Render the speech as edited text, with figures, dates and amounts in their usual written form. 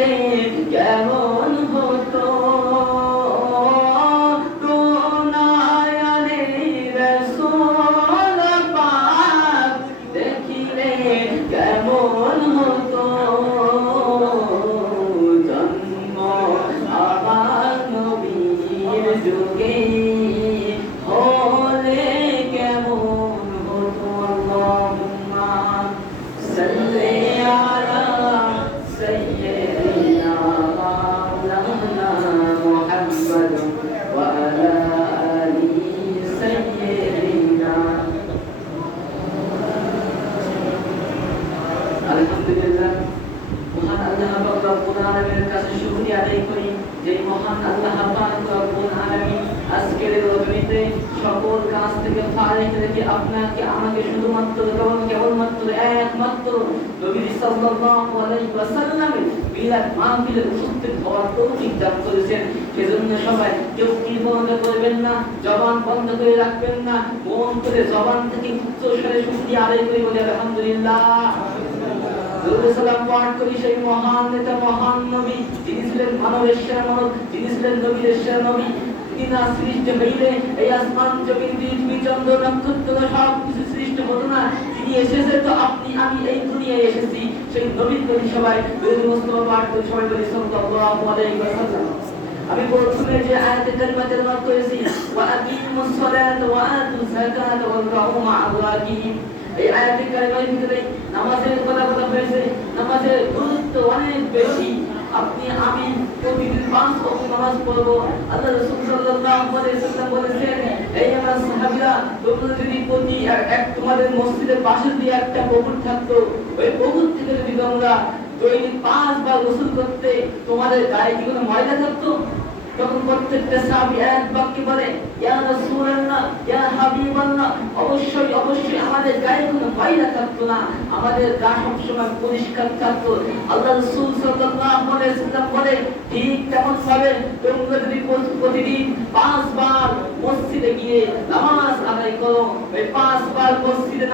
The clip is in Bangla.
দেখিলে কেমন হতো দোনায়ানে রাসূল পাক দেখিলে কেমন হতো জন্ম আমার নবীর যুগে হলে কেমন হতো আল্লাহুম্মা সাল্লি আলা সাইয়্যিদিনা মাওলানা মুহাম্মদ ওয়া আলা আলি সাইয়্যিদিনা আলহামদুলিল্লাহ। মহান আল্লাহ পাক রব্বুল আলামিনের কাছে শুকরিয়া আদায় করি যে মহান আল্লাহ পাক রব্বুল আলামিন আজকের রজনীতে সকল কাজ থেকে ফারিগ রেখে আপনাকে আমাকে শুধুমাত্র কেবলমাত্র একমাত্র নবী সাল্লাল্লাহু আলাইহি ওয়াসাল্লামের মিলাদ মাহফিলে উপস্থিত হওয়ার তৌফিক দান করেছেন। সেজন্য সবাই কেউ কি বন্ধ করবেন না, জবান বন্ধ করে রাখবেন না, মন করে জবান থেকে উচ্চ স্বরে শুকরিয়া আদায় করি বলে আলহামদুলিল্লাহ। সালাম পাঠ করি সেই মহান নেতা মহান নবী যিনি ছিলেন মানবের সেরা মানব, যিনি ছিলেন নবীর সেরা নবী। তিনি না সৃষ্ট হইলে এই আসমান জমিন পৃথিবী চন্দ্র নক্ষত্র সব কিছু সৃষ্ট হতো না। তিনি এসেছে তো আপনি আমি এই দুনিয়ায় এসেছি সেই নবীর প্রতি সবাই দরুদ মুস্তফা পাঠ করে সবাই বলি সাল্লাল্লাহু আলাইহি ওয়াসাল্লাম। আমি প্রথমে যে আয়াতে কারিমা তেলাওয়াত করেছি ওয়া আকিমুস সালাতা ওয়া আতুজ যাকাতা ওয়ারকাউ মা'আর রাকিঈন, এই আয়াতে কারিমার ভিতরে নামাজের কথা বলা হয়েছে। নামাজের গুরুত্ব অনেক বেশি। আপনি আমি প্রতিদিন 5 ওয়াক্ত নামাজ পড়ব। আল্লাহ রাসূল সাল্লাল্লাহু আলাইহি ওয়াসাল্লাম বলেছেন, এই আমার সাহাবীরা তোমরা যদি প্রতি এক তোমাদের মসজিদের পাশে দিয়ে একটা পুকুর থাকতো, ওই পুকুর থেকে যদি তোমরা দৈনিক 5 বার গোসল করতে তোমাদের গায়ে কি কোনো ময়লা থাকতো? তখন প্রত্যেকটা সাহাবী এক বাক্যে বলে, ইয়া রাসূলুল্লাহ ইয়া হাবিবাল্লাহ, অবশ্যই অবশ্যই আমাদের গায়ে কোনো ময়লা থাকতো না, আমাদের গা সবসময় পরিষ্কার থাকতো। আল্লাহ রাসূল সাল্লাল্লাহু আলাইহি ওয়াসাল্লাম বলে, ঠিক তেমন ভাবে তোমরা যদি প্রতিদিন 5 বার মসজিদে গিয়ে নামাজ আদায় করো, ওই 5 বার মসজিদে